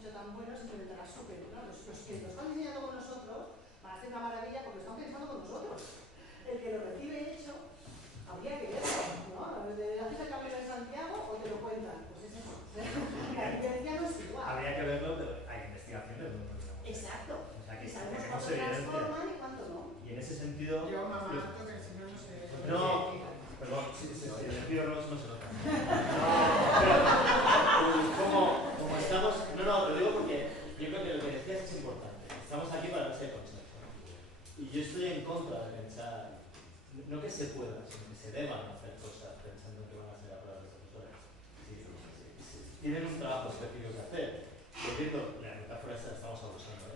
hecho tan bueno, simplemente la súper, ¿no? Los que lo están diseñando con nosotros van a hacer una maravilla porque lo están pensando con nosotros. El que lo recibe hecho, habría que verlo, ¿no? ¿Haces el Camino de Santiago o te lo cuentan? Pues es eso. La evidencia no es igual. Habría que verlo, pero hay investigaciones. Exacto. O sea, que y sabemos tenemos cuánto evidencia. transforman y cuánto no. Y en ese sentido... Yo más alto que si no, no sé. No, perdón, sí, el envío no se nota. No, como estamos... No, lo digo porque yo creo que lo que decías es importante. Estamos aquí para hacer concepto. Y yo estoy en contra de pensar, no que se pueda, sino que se deban hacer cosas pensando que van a ser aprobadas los profesores. Tienen un trabajo específico que hacer. Por cierto, la metáfora esta estamos abusando,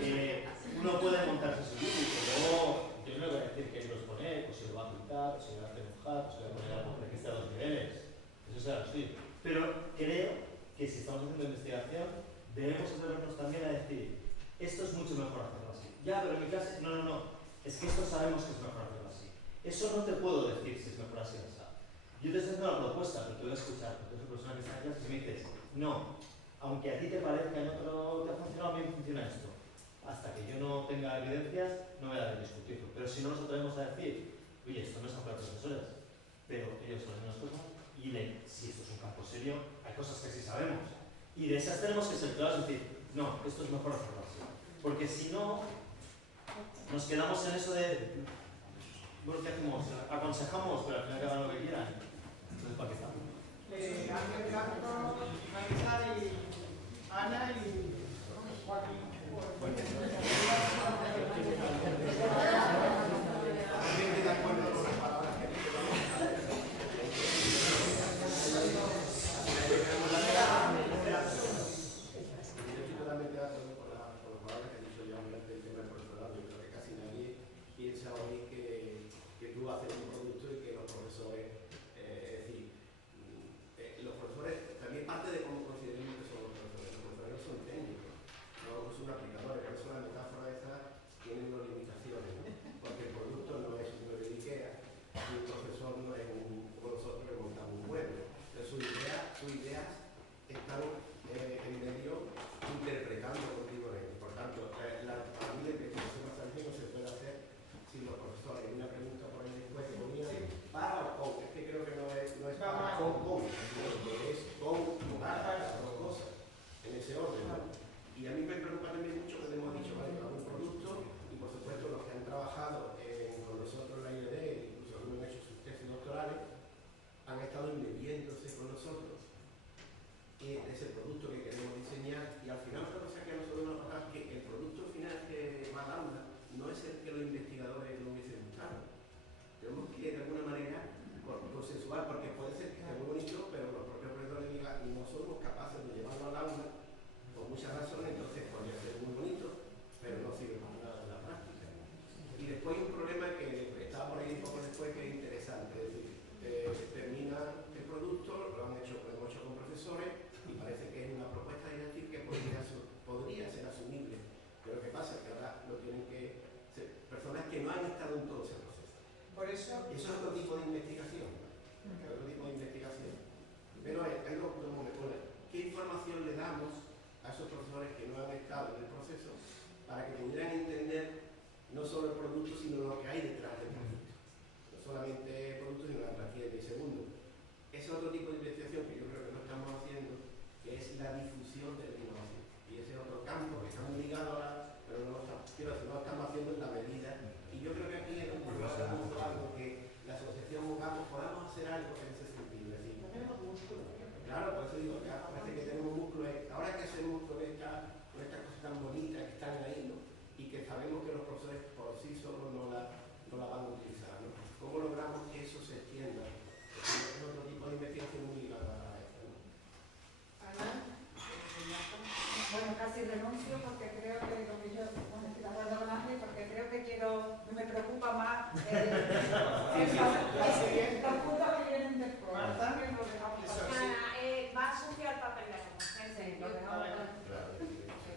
¿eh? Uno puede montarse su límite, luego yo no le voy a decir qué libros poner, o si lo va a pintar, o si lo va a hacer un hub, o si lo va a poner algo que esté a 2 niveles. Eso será lo suyo. Pero creo que si estamos haciendo investigación, debemos atrevernos también a decir, esto es mucho mejor hacerlo así. Ya, pero en mi caso, no. Es que esto sabemos que es mejor hacerlo así. Eso no te puedo decir si es mejor así o así. Yo te estoy haciendo la propuesta, pero te voy a escuchar, porque es una persona que está en clase y me dices, no, aunque a ti te parezca en otro te ha funcionado, a mí me funciona esto. Hasta que yo no tenga evidencias, no me da de discutirlo. Pero si no nos atrevemos a decir, oye, esto no es para profesores, pero ellos son las mismas cosas, y si esto es un campo serio, hay cosas que sí sabemos. Y de esas tenemos que ser claros y decir, no, esto es mejor hacerlo así. Porque si no, nos quedamos en eso de, bueno, ¿qué hacemos? Aconsejamos, pero al final que hagan lo que quieran. Entonces, ¿para qué estamos? Ángel, Carlos, Marisa y Ana y Joaquín. De acuerdo con las palabras que yo estoy totalmente de acuerdo con las palabras que he dicho ya durante el tema del profesorado. Yo creo que casi nadie piensa hoy que tú haces un producto y que los profesores, es decir, los profesores, también parte de cómo consideramos que son los profesores no son técnicos, no son aplicadores, por eso la metáfora esa tiene unas limitaciones, ¿no? Porque el producto no es un mueble de Ikea y un profesor no es como nosotros que montamos un mueble. Entonces sus ideas están en medio interpretando continuamente. Por tanto, para mí la investigación más no se puede hacer sin los profesores. Hay una pregunta por ahí después que ponía para o con, es que creo que no es para con, que es con para las dos cosas, en ese orden, ¿no? Y a mí me preocupa también mucho que hemos dicho, vale, para un producto, y por supuesto los que han trabajado con nosotros en la IED, incluso algunos han hecho sus tesis doctorales, han estado embebiéndose con nosotros de ese producto que queremos diseñar, y al final otra cosa que a nosotros nos pasa es que el producto final que va al aula no es el que los investigadores lo hubiesen buscado. Tenemos que de alguna manera consensuar, porque puede ser que sea muy bonito, pero los propios profesores digan, no somos capaces de llevarlo al aula por muchas razones, entonces podría ser muy bonito, pero no sirve para nada en la práctica. Y después hay un problema que estaba por ahí un poco después que es interesante, es decir, termina el producto, lo hemos hecho con profesores y parece que es una propuesta didáctica que podría ser asumible. Pero lo que pasa es que ahora lo tienen que ser personas que no han estado en todo ese proceso. Por eso es otro tipo de investigación. Pero es lo que me pone. ¿Qué información le damos a esos profesores que no han estado en el proceso para que pudieran entender no solo el producto, sino lo que hay detrás del producto? No solamente el producto, sino la trayectoria. Y segundo, ese es otro tipo de investigación que yo creo que no estamos haciendo, que es la difusión de la innovación. Y ese es otro campo que está muy ligado a pero no lo estamos haciendo en la medida. Y yo creo que aquí es un poco algo que la asociación Mugamos podamos hacer algo en ese sentido. Es decir, no tenemos músculo. Claro, por eso digo que parece que tenemos músculo. Ahora que ese músculo está con estas cosas tan bonitas que están ahí, ¿no? Y que sabemos que los profesores por sí solos no la van a utilizar, ¿no? ¿Cómo logramos que eso se extienda? Porque es otro tipo de investigación muy ligada a esta, ¿no? Ana. Bueno, casi renuncio porque creo que lo que yo, bueno, estoy de acuerdo con Ángel, porque creo que me preocupa más los puntos que vienen después. Marta, que lo dejamos pasar. Va a asociar el papel de la conversación. Sí, lo dejamos pasar.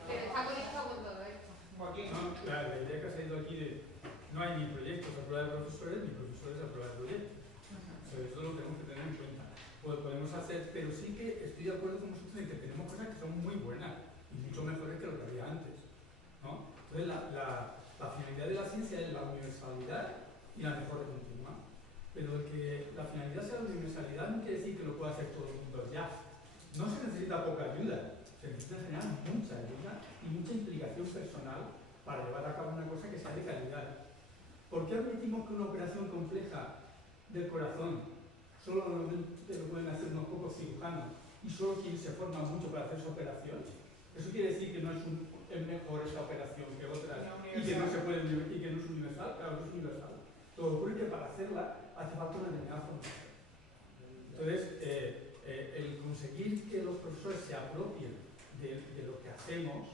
Pero está conectado con todo esto. Joaquín. No, claro, la idea que ha salido aquí de no hay ni proyectos a prueba de profesores ni profesores a prueba de proyectos. Pero eso lo tenemos que tener en cuenta. Pues podemos hacer, pero sí que estoy de acuerdo con vosotros en que tenemos cosas que son muy buenas. se necesita poca ayuda, se necesita generar mucha ayuda y mucha implicación personal para llevar a cabo una cosa que sea de calidad. ¿Por qué admitimos que una operación compleja del corazón solo lo pueden hacer unos pocos cirujanos y solo quien se forma mucho para hacer esa operación? Eso quiere decir que no es mejor esa operación que otras y que no se puede y que no es universal. Claro que es universal. Todo ocurre que para hacerla hace falta una determinada formación. Entonces, el conseguir que los profesores se apropien de lo que hacemos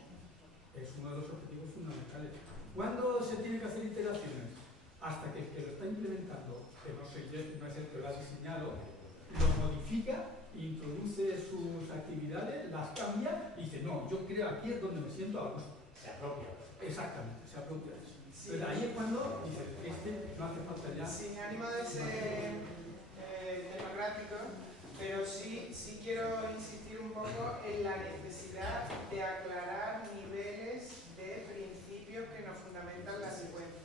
es uno de los objetivos fundamentales. ¿Cuándo se tiene que hacer iteraciones? Hasta que el que lo está implementando, que no es el que lo ha diseñado, lo modifica, introduce sus actividades, las cambia y dice, no, yo creo aquí es donde me siento a gusto. Se apropia. Exactamente, se apropia de eso. Sí. Entonces ahí es cuando dices, no hace falta ya. Sin ánimo de ser democrático, pero sí quiero insistir un poco en la necesidad de aclarar niveles de principios que nos fundamentan la secuencia.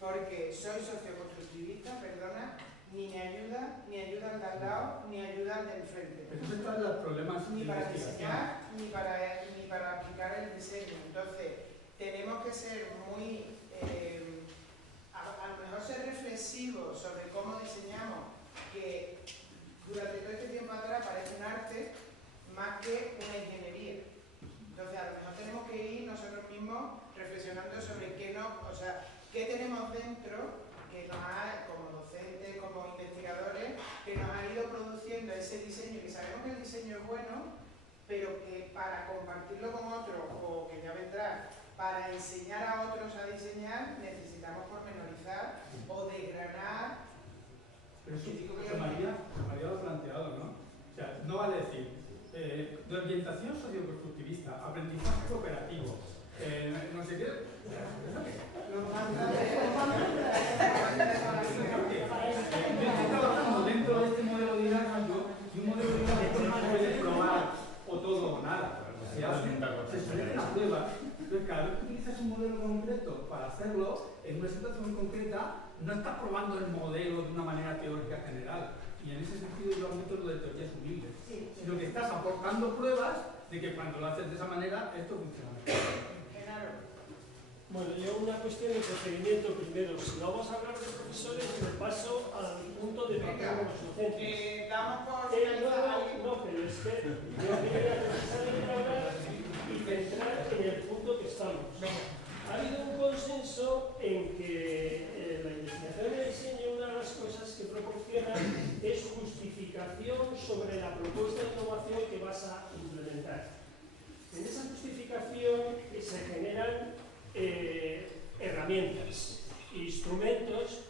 Porque soy socioconstructivista, perdona, ni me ayuda, ni ayuda al de al lado, ni ayuda al del frente. Pero eso está en los problemas Ni de para investigación. diseñar, ni para aplicar el diseño. Entonces, tenemos que ser muy, a lo mejor ser reflexivos sobre cómo diseñamos, que durante todo este tiempo atrás parece un arte más que una ingeniería. Entonces, a lo mejor tenemos que ir nosotros mismos reflexionando sobre qué tenemos dentro, que nos ha, como docentes, como investigadores, que nos ha ido produciendo ese diseño, que sabemos que el diseño es bueno, pero que para compartirlo con otros, o que ya vendrá, para enseñar a otros a diseñar, necesitamos pormenorizar o desgranar. Pero eso María lo ha planteado, ¿no? O sea, no vale decir, de orientación socioconstructivista, aprendizaje cooperativo, no sé qué. Estoy trabajando dentro de este modelo didáctico y un modelo didáctico no se puede probar o todo o nada. Se selecciona una prueba. Entonces, cada vez que utilizas un modelo concreto para hacerlo, en una situación concreta, no estás probando el modelo de una manera teórica general. Y en ese sentido yo admito lo de teorías humildes. Sino que estás aportando pruebas de que cuando lo haces de esa manera, esto funciona mejor. Bueno, yo una cuestión de procedimiento primero. Si vamos a hablar de profesores, me paso al punto de papel de los docentes. Damos por finalizar. No, pero es que yo quería precisamente hablar y centrar en el punto que estamos. Ha habido un consenso en que la investigación de diseño, una de las cosas que proporciona es justificación sobre la propuesta de innovación que vas a implementar. En esa justificación se generan herramientas, instrumentos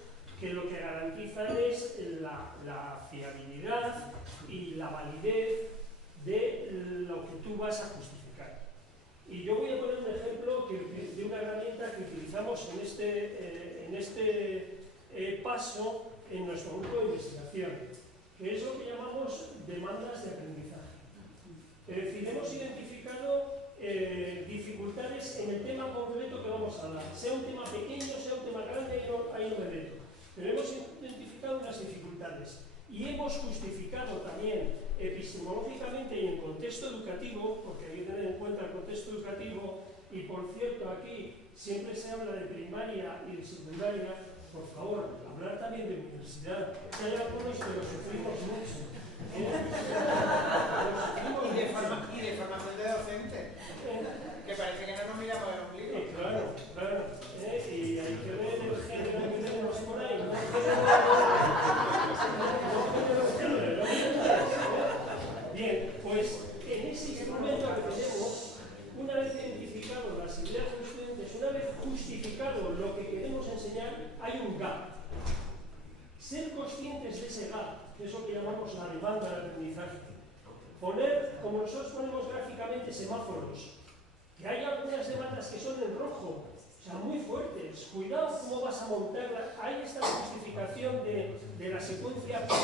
que lo que garantizan es la fiabilidad y la validez de lo que tú vas a justificar. Y yo voy a poner un ejemplo de una herramienta que utilizamos en este paso en nuestro grupo de investigación, que es lo que llamamos demandas de aprendizaje. Es decir, hemos identificado dificultades en el tema concreto que vamos a hablar, sea un tema pequeño, sea un tema grande, ahí no me meto, pero hemos identificado unas dificultades y hemos justificado también epistemológicamente y en contexto educativo, porque hay que tener en cuenta el contexto educativo, y por cierto aquí siempre se habla de primaria y de secundaria, por favor, hablar también de universidad, que hay algunos que lo sufrimos mucho. Y de formación de docentes, que parece que no nos miramos el ombligo. Claro, y hay que ver el género que tenemos por ahí, ¿no? Bien, pues en ese instrumento que tenemos, una vez identificado las ideas de los estudiantes, una vez justificado lo que queremos enseñar, hay un gap. Ser conscientes de ese gap, que es lo que llamamos la demanda de aprendizaje. Poner, como nosotros ponemos gráficamente, semáforos, que hay algunas demandas que son en rojo, o sea, muy fuertes. Cuidado cómo vas a montarla. Ahí está la justificación de la secuencia P,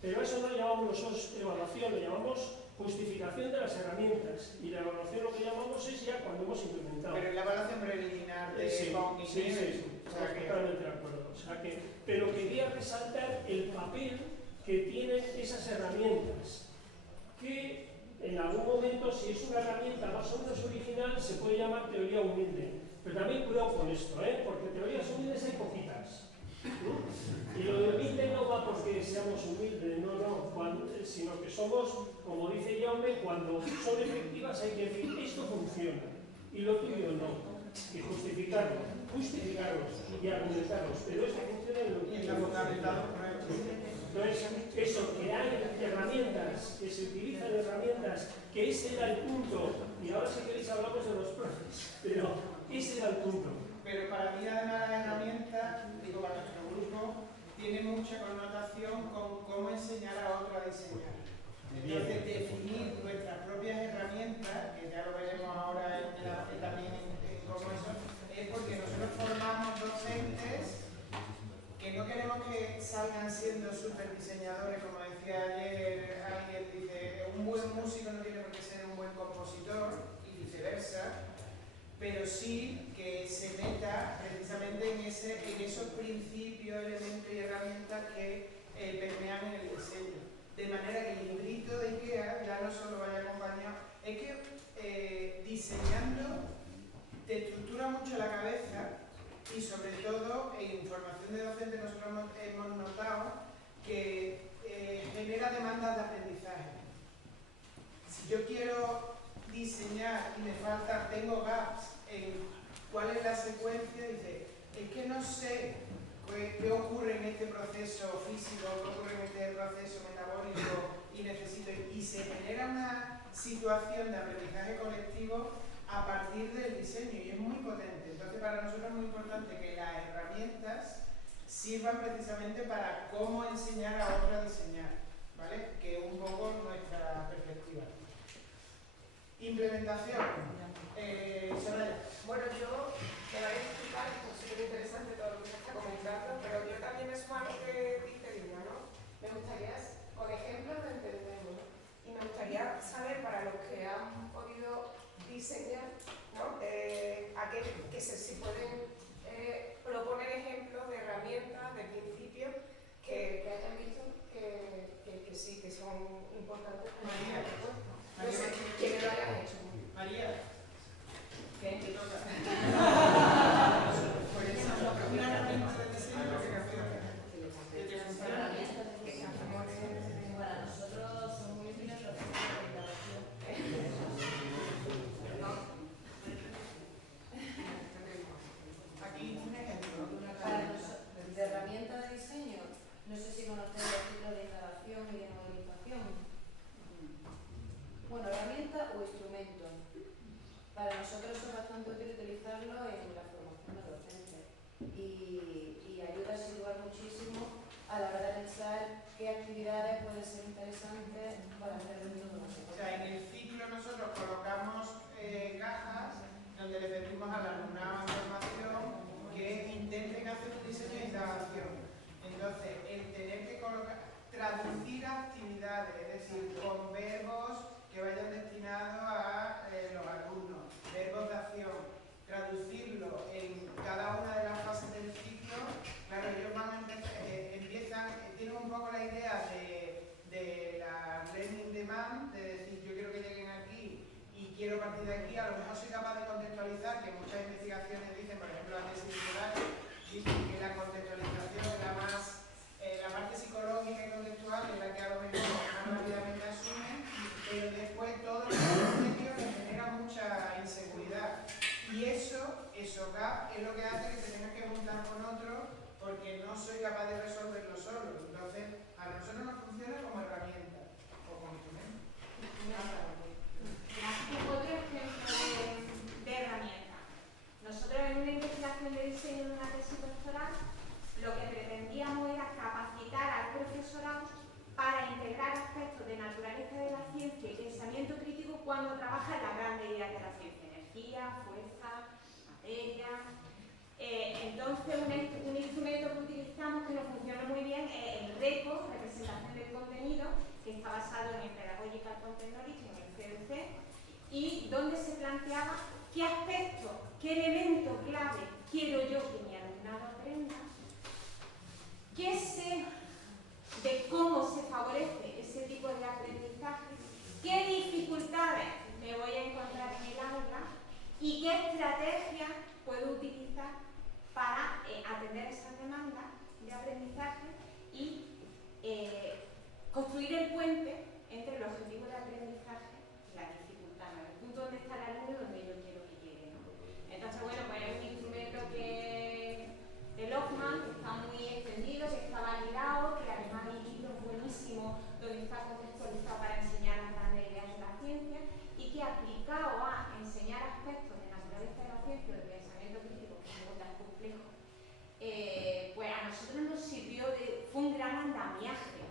pero eso no lo llamamos nosotros evaluación, lo llamamos justificación de las herramientas. Y la evaluación lo que llamamos es ya cuando hemos implementado. Pero en la evaluación preliminar de Sí, Pong y sí, Nieves, o sea estamos que... totalmente de acuerdo. O sea pero quería resaltar el papel que tienen esas herramientas, que en algún momento, si es una herramienta más o menos original, se puede llamar teoría humilde. Pero también cuidado con esto, porque teorías humildes hay poquitas. Y lo de humilde no va porque seamos humildes, sino que somos, como dice Jaume, cuando son efectivas hay que decir, esto funciona, y lo tuyo no. Y justificarlos y argumentarlos, pero esto funciona en lo tuyo no. Entonces, eso, que hay herramientas, que se utilizan herramientas, que ese era el punto, y ahora si queréis hablamos de los profes, pero ese era el punto. Pero para mí además la herramienta, digo para nuestro grupo, tiene mucha connotación con cómo enseñar a otro a diseñar. Entonces, definir nuestras propias herramientas, que ya lo veremos ahora también en cómo eso, es porque nosotros formamos docentes que no queremos que salgan siendo súper diseñadores, como decía ayer alguien, dice, un buen músico no tiene por qué ser un buen compositor, y viceversa, pero sí que se meta precisamente en esos principios, elementos y herramientas que permean en el diseño. De manera que el librito de IKEA ya no solo vaya acompañado, es que diseñando te estructura mucho la cabeza. Y sobre todo, en formación de docentes nosotros hemos notado que genera demandas de aprendizaje. Si yo quiero diseñar y me falta, tengo gaps en cuál es la secuencia, dice, es que no sé qué ocurre en este proceso físico, qué ocurre en este proceso metabólico y necesito, y se genera una situación de aprendizaje colectivo a partir del diseño y es muy potente. Entonces para nosotros es muy importante que las herramientas sirvan precisamente para cómo enseñar a otro a diseñar, ¿vale? Que es un poco nuestra perspectiva. Implementación. Soraya. Bueno, yo me voy a explicar, es súper interesante todo lo que se está comentando, pero yo también me sumo a lo que dice Lina, ¿no? Me gustaría, con ejemplos lo entendemos, ¿no? Y me gustaría saber para los que han podido diseñar, ¿no? Si pueden proponer ejemplos de herramientas, de principios que hayan visto que sí, que son importantes. María. No sé, que lo hayan hecho. María. ¿Qué? ¿Qué toca? Por eso, una herramienta de diseño que para nosotros son muy útiles los centros de orientación. Aquí un ejemplo. Para nosotros, de herramienta de diseño, no sé si conocéis los ciclos de instalación y de movilización. Bueno, herramienta o instrumento. Para nosotros es bastante útil utilizarlo en la formación de docentes y ayuda a situar muchísimo a la hora de pensar qué actividades pueden ser interesantes para hacer dentro de una secuencia. O sea, en el ciclo nosotros colocamos cajas donde le pedimos al alumnado en formación que intenten hacer un diseño de instalación. Entonces, el tener que traducir actividades, es decir, con verbos que vayan destinados a los alumnos, verbos de acción, traducirlo en cada una de las fases del ciclo. Claro, ellos van a tienen un poco la idea de la learning demand, de decir, yo quiero que lleguen aquí y quiero partir de aquí, a lo mejor soy capaz de contextualizar, que muchas investigaciones dicen, por ejemplo, la tesis doctoral, dicen que la contextualización es la parte psicológica y contextual es la que a lo mejor más rápidamente asumen, pero después todo lo que les genera mucha inseguridad. Y eso gap es lo que hace que te tengas que juntar con otro porque no soy capaz de resolverlo solo. Entonces, a nosotros nos funciona como herramienta o como instrumento. Otro ejemplo de herramienta. Nosotros en una investigación de diseño de una tesis doctoral, lo que pretendíamos era capacitar al profesorado para integrar aspectos de naturaleza de la ciencia y pensamiento crítico cuando trabaja en las grandes ideas de la ciencia, energía, fuerza, materia. Entonces, un instrumento que utilizamos que nos funciona muy bien es el RECO, representación del contenido, que está basado en el Pedagogical Content Knowledge, en el CDC, y donde se planteaba qué aspecto, qué elemento clave quiero yo que mi alumnado aprenda, qué sé de cómo se favorece ese tipo de aprendizaje, qué dificultades y qué estrategia puedo utilizar para atender esas demandas de aprendizaje y construir el puente entre el objetivo de aprendizaje y la dificultad, ¿no? El punto donde está el alumno y donde yo quiero que llegue, ¿no? Entonces, bueno, pues es un instrumento del Hoffman, que está muy extendido, que está validado, que además hay libros buenísimos donde está contextualizado para enseñar las grandes ideas de la ciencia y que aplicado a enseñar aspectos de naturaleza de la ciencia, de pensamiento crítico, que es tan complejo, pues a nosotros nos sirvió fue un gran andamiaje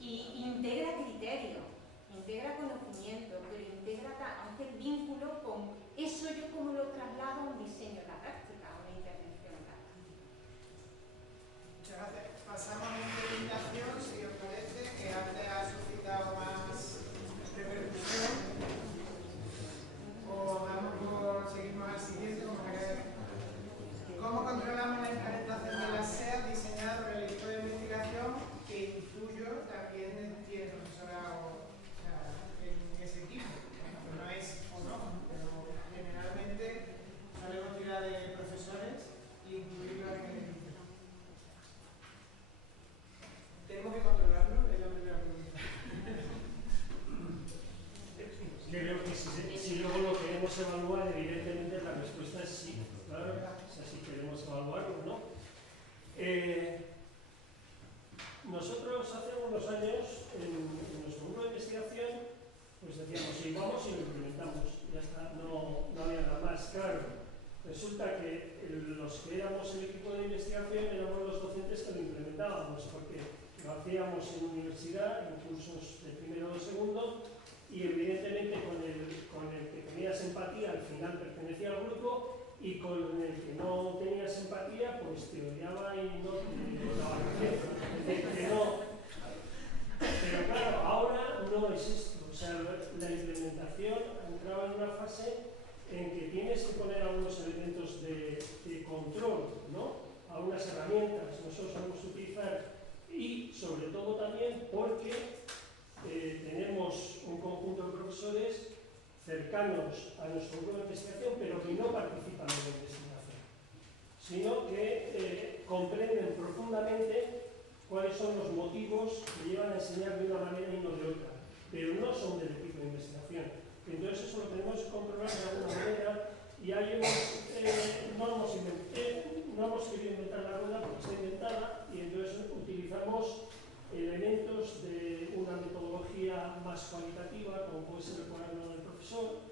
y integra criterios, integra conocimiento, pero integra hace el vínculo con eso. Yo como lo traslado a un diseño en la práctica, a una intervención en la práctica. Muchas gracias. Pasamos a la implementación, si os parece, que antes ha suscitado más repercusión. O vamos por seguimos al siguiente, como queráis. ¿Cómo controlamos la implementación de las SEA diseñadas por el equipo de investigación que intuyo también tiene profesorado en ese equipo? No es o no, pero generalmente solemos tirar de profesores y incluirlos en el equipo. ¿Tenemos que controlarlo? Es la primera pregunta. Creo que si luego lo queremos evaluar, evidentemente la respuesta es sí. Claro, o sea, si queremos evaluarlo, ¿no? Nosotros hace unos años, en nuestro grupo de investigación, pues decíamos, sí, vamos y lo implementamos, ya está, no había nada más. Claro, resulta que los que éramos el equipo de investigación éramos los docentes que lo implementábamos, porque lo hacíamos en universidad, en cursos de primero o de segundo, y evidentemente con el que tenías empatía al final pertenecía al grupo, y con el que no tenías empatía pues te odiaba y no te daba respeto. Pero claro, ahora no es esto. O sea, la implementación ha entrado en una fase en que tienes que poner algunos elementos de control, ¿no? Algunas herramientas nosotros vamos a utilizar, y sobre todo también porque tenemos un conjunto de profesores cercanos a nuestro grupo de investigación, pero que no participan en la investigación, sino que comprenden profundamente cuáles son los motivos que llevan a enseñar de una manera y no de otra, pero no son del equipo de investigación. Entonces eso lo tenemos que comprobar de alguna manera, y hay no hemos querido inventar la rueda porque está inventada, y entonces utilizamos elementos de una metodología más cualitativa, como puede ser el cuaderno del profesor,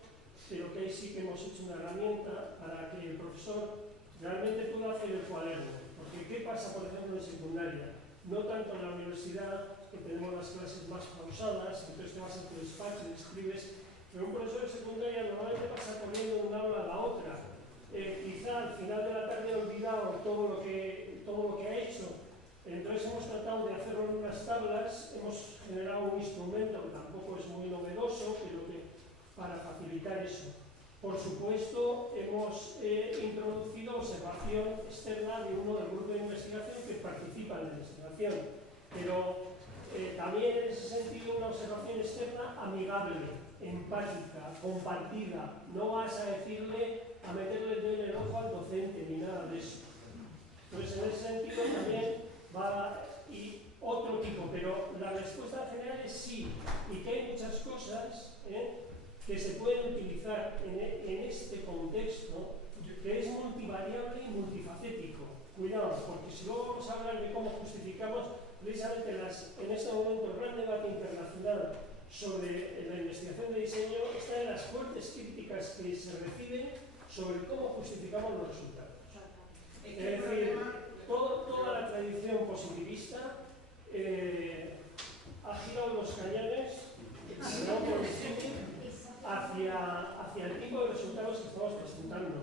pero que ahí sí que hemos hecho una herramienta para que el profesor realmente pueda hacer el cuaderno. Porque ¿qué pasa, por ejemplo, en secundaria? No tanto en la universidad, que tenemos las clases más pausadas, entonces te vas a tu despacho y escribes, pero un profesor de secundaria normalmente pasa corriendo de una aula a la otra. Quizá al final de la tarde ha olvidado todo lo que ha hecho. Entonces hemos tratado de hacerlo en unas tablas, hemos generado un instrumento que tampoco es muy novedoso, pero que para facilitar eso. Por supuesto, hemos introducido observación externa de uno del grupo de investigación que participa en la investigación, pero también en ese sentido una observación externa amigable, empática, compartida. No vas a decirle, a meterle el dedo en el ojo al docente, ni nada de eso. Entonces, en ese sentido también y otro tipo, pero la respuesta general es sí, y que hay muchas cosas que se pueden utilizar en este contexto, que es multivariable y multifacético. Cuidado, porque si luego vamos a hablar de cómo justificamos, precisamente en este momento el gran debate internacional sobre la investigación de diseño está en las fuertes críticas que se reciben sobre cómo justificamos los resultados. Es decir, toda la tradición positivista ha girado los cañones, no por hacia el tipo de resultados que estamos presentando.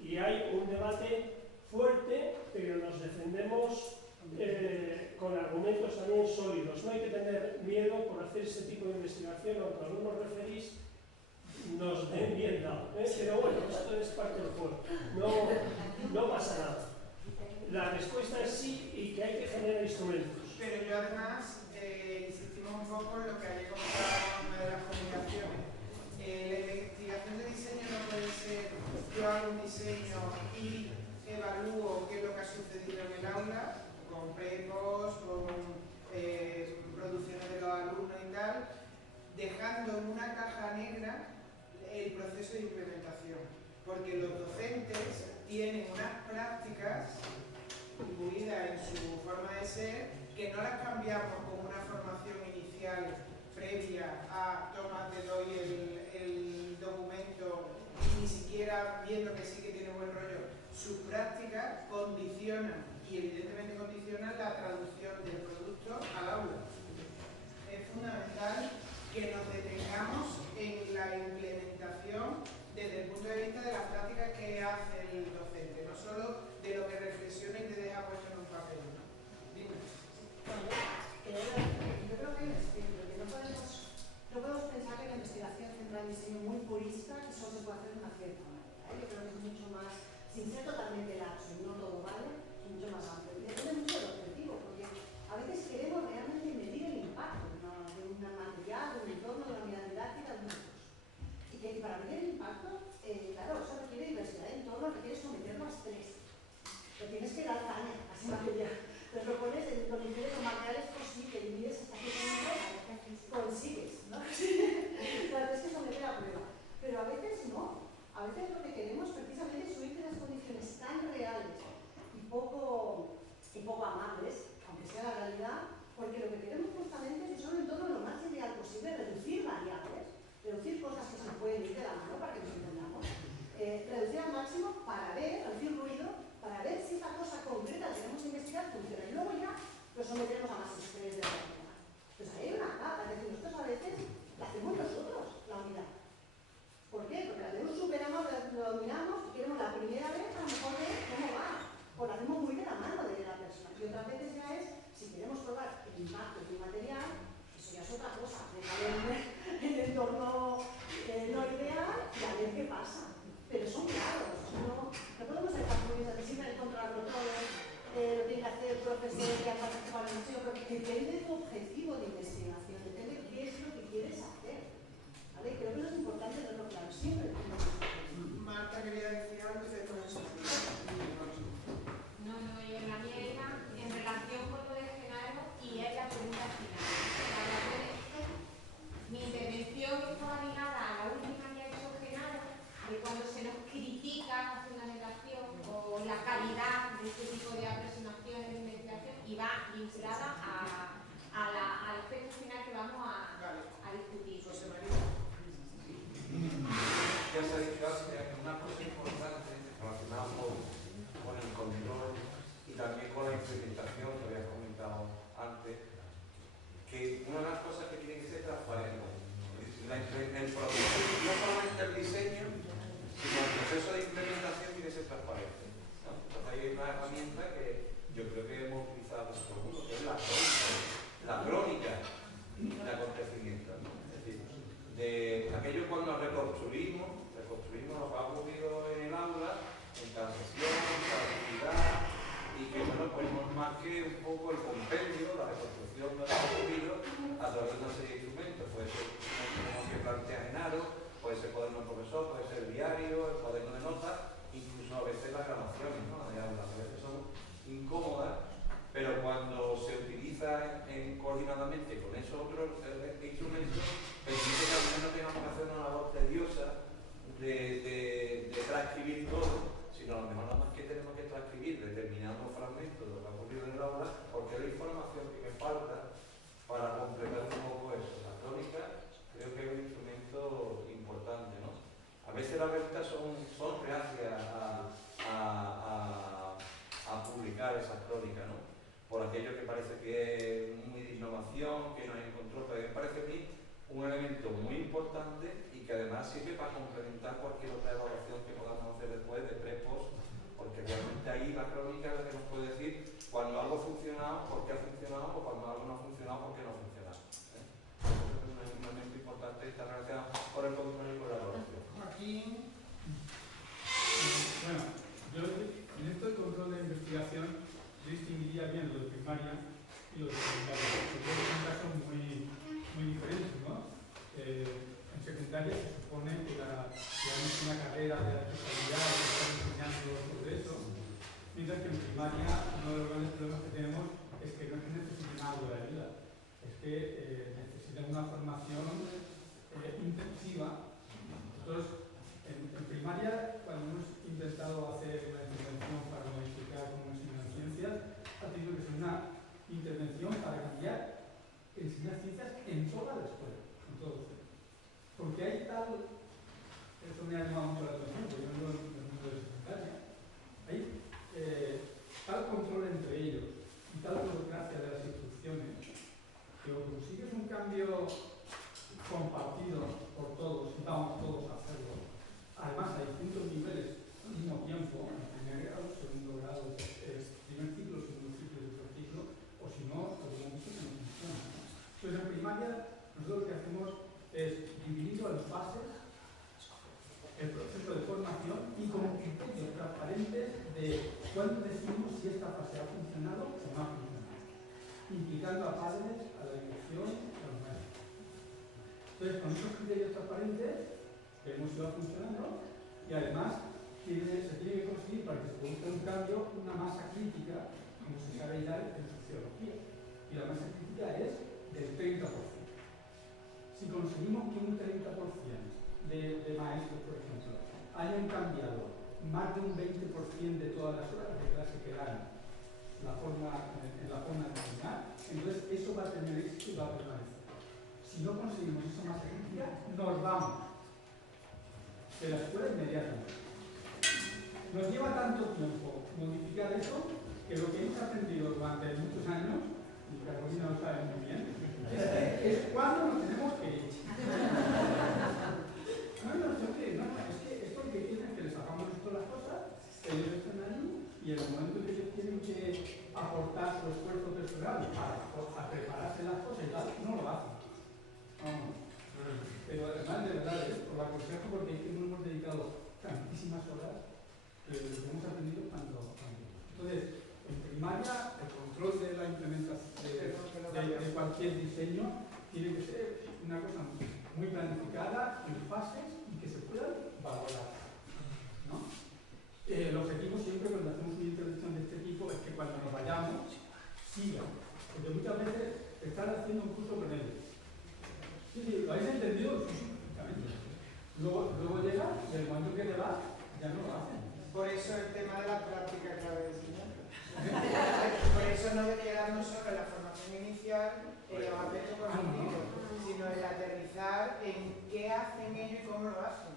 Y hay un debate fuerte, pero nos defendemos con argumentos también sólidos. No hay que tener miedo por hacer este tipo de investigación, aunque algunos referís nos den bien dado. Pero bueno, esto es parte del juego. No pasa nada. La respuesta es sí, y que hay que generar instrumentos. Pero yo además insistimos un poco en lo que ayer comentaba en una de las comunicaciones. La investigación de diseño no puede ser negra el proceso de implementación, porque los docentes tienen unas prácticas imbuidas en su forma de ser que no las cambiamos con una formación inicial previa a toma de hoy el documento y ni siquiera viendo que sí que tiene buen rollo. Sus prácticas condicionan y evidentemente condicionan la traducción del producto al aula. Es fundamental que nos detengamos en la implementación desde el punto de vista de las prácticas que hace el docente, no solo de lo que reflexiona y te deja puesto en un papel, ¿no? Dime. Yo creo que no podemos pensar que la investigación centra en diseño muy purista y solo se puede hacer de una cierta manera. Yo creo que es mucho más, sin ser totalmente laxo, no todo vale, es mucho más amplio. Y depende mucho del objetivo, porque a veces queremos realmente medir el impacto de un material, de un entorno, de una unidad didáctica, de muchos. Y que para medir el impacto, claro, eso requiere diversidad de entorno, requiere someterlo a estrés. Lo tienes que dar caña a ese material. Entonces lo pones con los materiales posibles, y mides hasta qué punto consigues, ¿no? Claro, es que someter a prueba. Pero a veces no. A veces lo que queremos precisamente es subir de las condiciones tan reales y poco amables, aunque sea la realidad, porque lo que queremos justamente es usar un entorno lo más ideal posible, reducir variables, reducir cosas que se nos pueden ir de la mano para que nos entendamos, reducir al máximo para ver, reducir ruido, para ver si esta cosa concreta que queremos investigar funciona. Y luego ya lo sometemos a más estrés de la realidad. Entonces ahí hay una capa, es decir, nosotros a veces la hacemos nosotros, la unidad. ¿Por qué? Porque la tenemos superamos, lo dominamos y queremos la primera vez a lo mejor ver cómo va. Pues lo hacemos muy de la mano de la persona. Y otras veces ya es, si queremos probar el impacto de un material, eso ya es otra cosa. Dejar el entorno no ideal y a ver qué pasa. Pero son claros, no podemos estar muy bien siempre controlarlo todo, lo tiene que hacer el profesor que ha participado en el museo, porque depende de tu objetivo de investigación, depende de qué es lo que quieres hacer. ¿Vale? Creo que eso es importante tenerlo claro, siempre. Marta quería decir algo y después eso. No, yo en la mía era en relación con lo de Genaro y es la pregunta final. Mi intervención estaba ligada a la última que ha hecho Genaro, de cuando se nos critica la fundamentación o la calidad de este tipo de aproximaciones de investigación y va vinculada al aspecto final que vamos a discutir. José María. Ya se ha dicho hace una cosa importante relacionada con el control y también con la implementación que habías comentado antes, que una de las cosas que tiene que ser transparente. El proceso, no solamente el diseño, sino el proceso de implementación tiene que ser transparente, ¿no? Entonces hay una herramienta que yo creo que hemos utilizado todo el mundo, que es la crónica de acontecimientos, ¿no? Es decir, de aquello cuando reconstruimos lo que ha ocurrido en el aula, en cada sesión, en cada actividad, y que bueno, pues no es más que un poco el compendio, la reconstrucción de lo que ha ocurrido a través de una serie de instrumentos. Puede ser como que plantea Genaro, puede ser cuaderno del profesor, puede ser el diario, el cuaderno de notas, incluso a veces las grabaciones, ¿no? De aulas, a veces son incómodas, pero cuando se utiliza coordinadamente con esos otros instrumentos, permite que al menos tengamos que hacer una labor tediosa de transcribir todo, sino a lo mejor nada más que tenemos que transcribir determinados fragmentos de lo que ha ocurrido en el aula, porque es la información que me falta para completar un poco eso. La crónica creo que es un instrumento importante, ¿no? A veces las revistas son reacias a publicar esas crónicas, ¿no? Por aquello que parece que es muy de innovación, que no hay control, pero me parece a mí un elemento muy importante y que además sirve para complementar cualquier otra evaluación que podamos hacer después de pre-post, porque realmente ahí la crónica es la que nos puede decir cuando algo ha funcionado, por qué ha funcionado, o cuando algo no ha funcionado, por qué no ha funcionado. Eso es un elemento importante, está relacionado con el control y con la evaluación. Joaquín. Bueno, yo en esto del control de investigación distinguiría bien lo de primaria y lo de secundaria, porque son casos muy diferentes, ¿no? En secundaria se supone que digamos una carrera de la especialidad que está enseñando sobre eso, mientras que en primaria uno de los grandes problemas que tenemos es que no es que necesiten algo de ayuda, es que necesitan una formación intensiva. Entonces, en primaria, cuando hemos intentado hacer una intervención para modificar cómo enseñan ciencias, ha tenido que ser una intervención para cambiar enseñar ciencias en toda la escuela, en todo el centro. Porque hay tal, eso me ha llamado mucho la atención, porque yo no en el mundo de secundaria, hay tal control entre ellos y tal burocracia de las instrucciones que o consigues un cambio compartido por todos y vamos todos a hacerlo. Además hay distintos niveles al mismo tiempo, en primer grado, segundo grado, primer ciclo, segundo ciclo y tercer ciclo, o si no, lo hemos visto que no funciona. Entonces en primaria nosotros lo que hacemos es dividido en fases el proceso de formación y con criterios transparentes de cuándo decidimos si esta fase ha funcionado o no ha funcionado, implicando a padres, a la dirección, a los maestros. Entonces con esos criterios transparentes vemos si va funcionando y además se tiene que conseguir para que se produzca un cambio una masa crítica, como se sabe ya en sociología. Y la masa crítica es del 30%. Si conseguimos que un 30% de maestros, por ejemplo, hayan cambiado más de un 20% de todas las horas de clase que dan en la forma de enseñar, entonces eso va a tener éxito y va a permanecer. Si no conseguimos esa masa crítica, nos vamos de la escuela inmediatamente. Nos lleva tanto tiempo modificar eso que lo que hemos aprendido durante muchos años, y Carolina lo sabe muy bien, es cuando nos tenemos que ir. Es que esto lo que quieren es que les hagamos todas las cosas, ellos están ahí y en el momento que ellos tienen que aportar su esfuerzo personal para prepararse las cosas y tal, no lo hacen. Vamos. Pero además, de verdad, os lo aconsejo porque no hemos dedicado tantísimas horas que lo que hemos aprendido tanto. Entonces, en primaria, el control de la implementación de cualquier diseño tiene que ser una cosa muy planificada, en fases y que se puedan valorar, ¿no? El objetivo siempre cuando hacemos una intervención de este tipo es que cuando nos vayamos, sigan. Porque muchas veces están haciendo un curso con ellos. Sí, ¿lo habéis entendido? Sí, perfectamente. Luego llega y el momento que te vas, ya no lo hacen. Por eso el tema de la práctica clave de enseñanza. Por eso no debería darnos solo la formación inicial en los aspectos cognitivos, sino el aterrizar en qué hacen ellos y cómo lo hacen.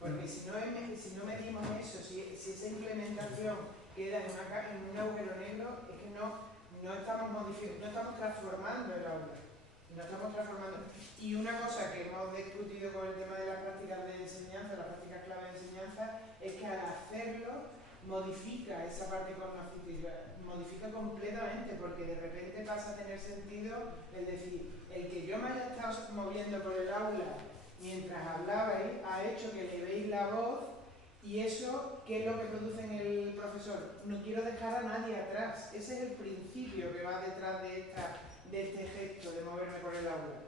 Porque si no medimos eso, si esa implementación queda en un agujero negro, es que no estamos modificando, no estamos transformando el aula. No estamos transformando. Y una cosa que hemos discutido con el tema de las prácticas de enseñanza, las prácticas clave de enseñanza, es que al hacerlo modifica esa parte cognitiva, modifica completamente, porque de repente pasa a tener sentido el decir, el que yo me haya estado moviendo por el aula mientras hablabais ha hecho que le veis la voz y eso, ¿qué es lo que produce en el profesor? No quiero dejar a nadie atrás. Ese es el principio que va detrás de este gesto de moverme por el aula.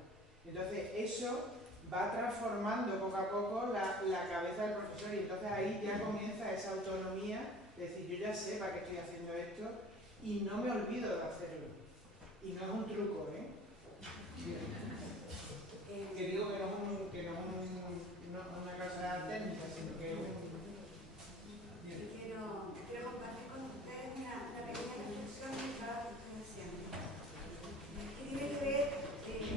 Entonces eso va transformando poco a poco la cabeza del profesor y entonces ahí ya comienza esa autonomía de decir yo ya sé para qué estoy haciendo esto y no me olvido de hacerlo. Y no es un truco, ¿eh? Que digo que no es una cosa técnica, sino que es un... Quiero compartir con ustedes una pequeña reflexión del trabajo que estoy haciendo. Que tiene que ver el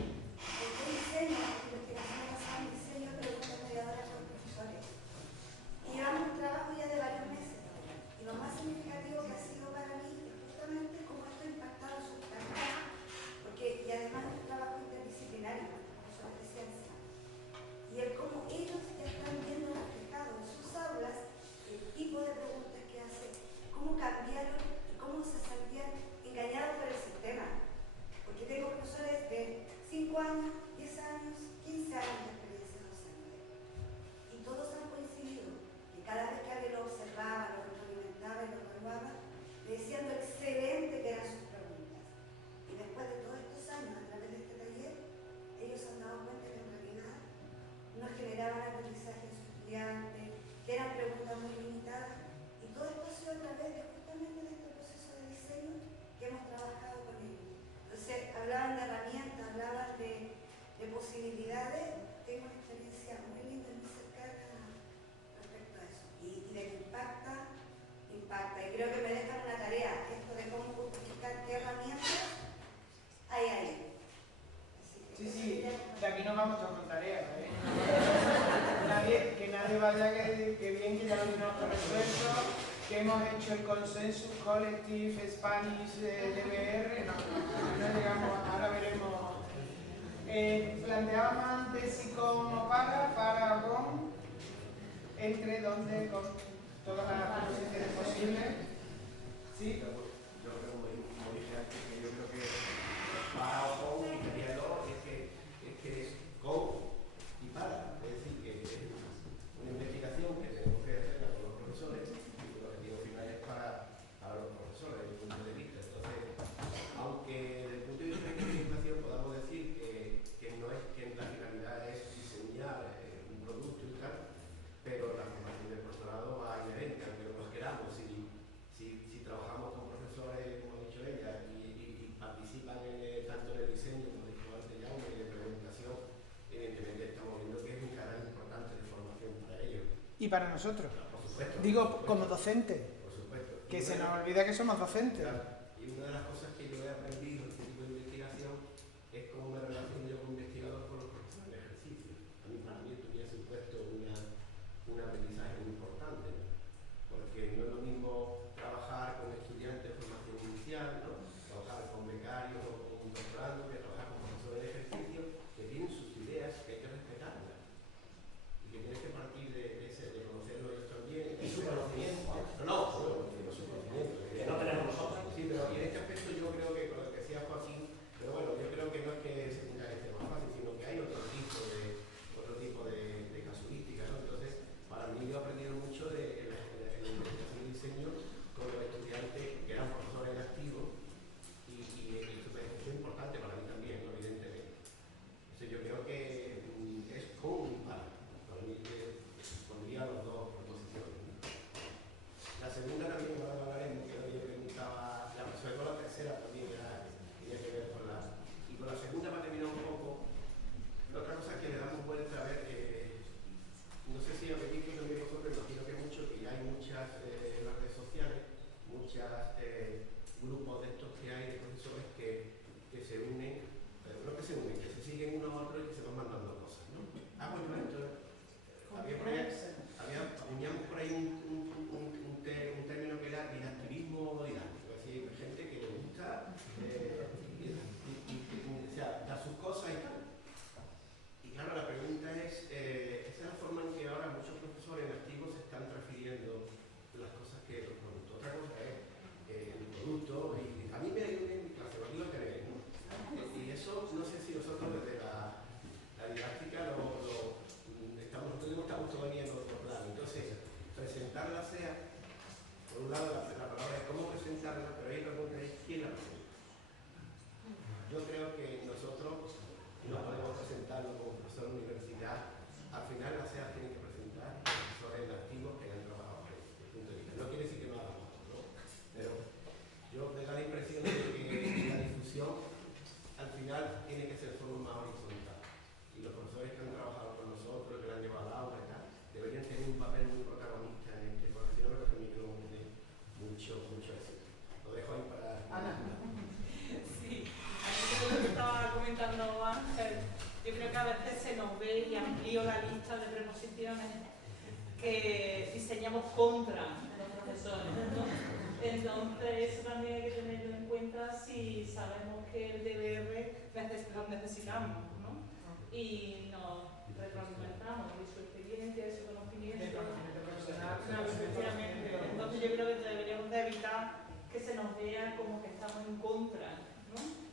diseño, la investigación basada en diseño de preguntas mediadoras por profesores. Y llevamos un trabajo ya de varios meses. Y lo más significativo que ha sido para mí es justamente cómo esto ha impactado sus tareas, porque y además es un trabajo interdisciplinario, profesores de ciencia. Y el cómo ellos ya están viendo reflejado en sus aulas el tipo de preguntas que hacen, cómo cambiaron y cómo se sentían engañados por el sistema. Porque tengo profesores de 5 años, 10 años, 15 años de experiencia docente. Y todos han coincidido que cada vez que alguien lo observaba, lo retroalimentaba y lo evaluaba, le decían lo excelente que eran sus preguntas. Y después de todos estos años, a través de este taller, ellos han dado cuenta que en realidad no generaban aprendizaje en sus estudiantes, que eran preguntas muy limitadas. Y todo esto ha sido a través de justamente de este proceso de diseño que hemos trabajado con ellos. Entonces, hablaban de herramientas, hablaban de posibilidades. ya que bien que ya lo tenemos resuelto, que hemos hecho el Consensus Collective Spanish DBR, no llegamos, ahora veremos. Planteábamos antes si con o para o con, entre, donde, con todas las posiciones posibles. ¿Sí? Yo creo, como dije antes, que yo creo que para o con y sería dos, es que es con y para. Es decir, que es una investigación que tenemos que hacer con los profesores y el objetivo final es para los profesores, desde el punto de vista. Entonces, aunque desde el punto de vista de la investigación podamos decir que no es que la finalidad es diseñar un producto y tal, pero la formación del profesorado va inherente, aunque no nos queramos. Si trabajamos con profesores, como ha dicho ella, y participan tanto en el diseño, como dijo antes ya, en la implementación, evidentemente estamos viendo que es un canal importante de formación para ellos. Y para nosotros. Por supuesto. Digo, como docentes. Por supuesto. Que se nos olvida que somos docentes. Claro. Y una de las cosas que yo he aprendido en este tipo de investigación es cómo me relaciono yo como investigador con los profesores de ejercicio. Para mí esto hubiera supuesto un aprendizaje muy importante, ¿no? Porque no es lo mismo trabajar con estudiantes de formación inicial, ¿no? Trabajar con becarios o con un doctorando, que trabajar con profesores de ejercicio que tienen sus ideas, que hay que respetarlas y que tienes que partir de conocerlo ellos también. Y su conocimiento. No, su conocimiento. Que no tenemos nosotros. Sí, pero en este aspecto yo creo que con lo que decía Joaquín, pero bueno, yo creo que no es que se tenga que ser más fácil, sino que hay otro tipo de casuística, ¿no? Entonces, para mí yo he aprendido mucho de la investigación y diseño con los estudiantes que eran profesores en activo y esto es importante para mí también, ¿no? Evidentemente. Entonces yo creo que es con y para mí pondría las dos proposiciones, ¿no? La segunda también ahora hablaremos, que también preguntaba, sobre todo la tercera también tenía que ver con la... Y con la segunda para terminar un poco, la otra cosa que le damos vuelta a ver, no sé si habéis visto también vosotros, imagino que mucho, que ya hay muchas en las redes sociales, muchos grupos de estos que hay de profesores que se unen, pero no que se unen, que se siguen uno a otro y que se van mandando cosas, ¿no? Pues yo esto, uníamos por ahí un término que era didactivismo didáctico, es decir, gente que le gusta o sea, dar sus cosas y tal. Y claro, la pregunta es, esa es la forma en que ahora muchos profesores en activos se están refiriendo las cosas que los productos. Otra cosa es el producto, y a mí me ayuda en mi clase, aquí lo tenéis, ¿no? Y eso, no sé si nosotros desde la didáctica estamos todavía en otro plano. Entonces, presentarla sea, por un lado la palabra es cómo presentarla, pero ahí la pregunta es quién la presenta. Yo creo que nosotros no podemos presentarlo como profesor de universidad. Al final la SEA tiene que presentar profesores activos que hayan trabajado por ese punto de vista. No quiere decir que no hagamos, ¿no? Pero yo me da la impresión de que la difusión al final tiene que ser de forma más horizontal. Y los profesores que han trabajado con nosotros, que lo han llevado al aula y tal, deberían tener un papel muy protagonista en este, porque si no, creo que a mí no tiene mucho éxito. Lo dejo ahí para... Ana. Sí, a mí lo que estaba comentando Ángel, yo creo que a veces se nos ve, y amplío la lista de preposiciones, que diseñamos contra los profesores, ¿no? Entonces eso también hay que tenerlo en cuenta si sabemos que el DBR lo necesitamos, ¿no? Y nos retroalimentamos de su experiencia, de su conocimiento. Efectivamente. Entonces yo creo que deberíamos de evitar que se nos vea como que estamos en contra, ¿no?